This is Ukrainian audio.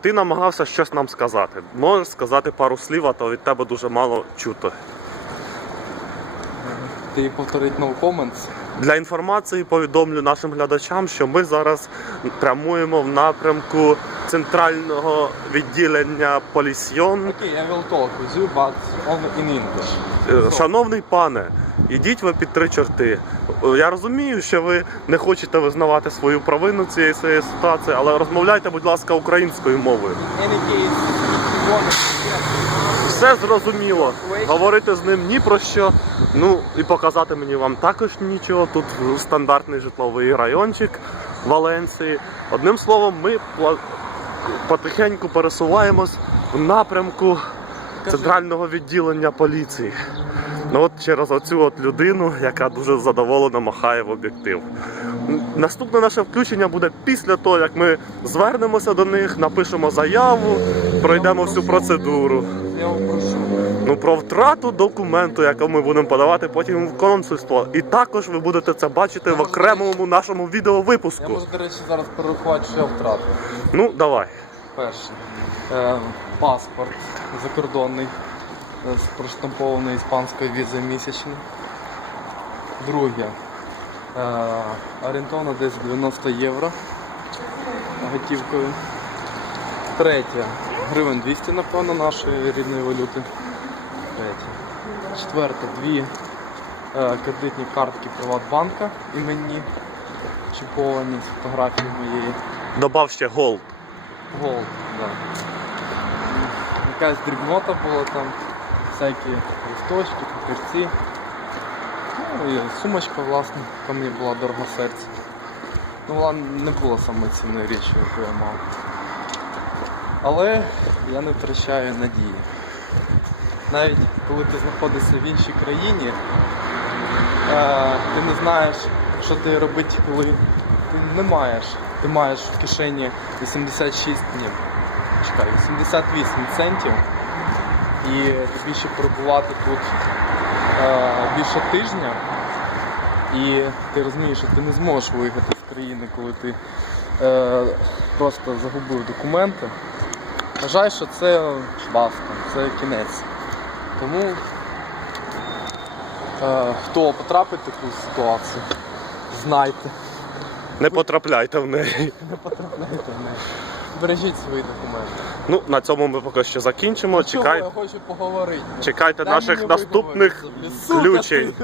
Ти намагався щось нам сказати. Можеш сказати пару слів, а то від тебе дуже мало чути. Ти повторить no comments. Для інформації повідомлю нашим глядачам, що ми зараз прямуємо в напрямку центрального відділення Полісьйон. Окей, will talk with you, but only in English. Е, Шановний пане, ідіть ви під три чорти. Я розумію, що ви не хочете визнавати свою провину цієї цієї ситуації, але розмовляйте, будь ласка, українською мовою. Все зрозуміло. Говорити з ним ні про що. Ну і показати мені вам також нічого. Тут стандартний житловий райончик Валенції. Одним словом, ми потихеньку пересуваємось в напрямку центрального відділення поліції. Ну от через оцю от людину, яка дуже задоволено махає в об'єктив. Наступне наше включення буде після того, як ми звернемося до них, напишемо заяву, пройдемо всю процедуру. Я прошу. Ну про втрату документу, який ми будемо подавати потім в консульство. І також ви будете це бачити в окремому нашому Я відеовипуску. можу, до речі, зараз перерахувати, що я втратив. Ну, давай. Перше. Е, паспорт закордонний е, з проштампованою іспанською візою місячною. Друге. Е, орієнтовно десь 90 євро готівкою. Третє. Гривень 200, напевно, нашої рідної валюти. Третє. Четверте. Дві е, кредитні картки Приватбанка іменні, чіповані з фотографією моєї. Добав ще голд. Гол, да. Якась дрібнота була там, всякі листочки, папірці. Ну і сумочка, власне, яка мені була дорога серця. Ну, вона не була саме цінною річчю, яку я мав. Але я не втрачаю надії. Навіть коли ти знаходишся в іншій країні, е, ти не знаєш, що ти робити, коли ти не маєш. Ти маєш в кишені 86, ні, чекай, 88 центів. І ще перебувати тут е, більше тижня. І ти розумієш, що ти не зможеш виїхати з країни, коли ти е, просто загубив документи. Вважаю, що це баста, це кінець. Тому е, хто потрапить в таку ситуацію, знайте. Не потрапляйте в неї. Не потрапляйте в неї. Бережіть свої документи. Ну, на цьому ми поки що закінчимо. Чого Чекай... я хочу поговорити? Чекайте Дай наших наступних ключень. включень.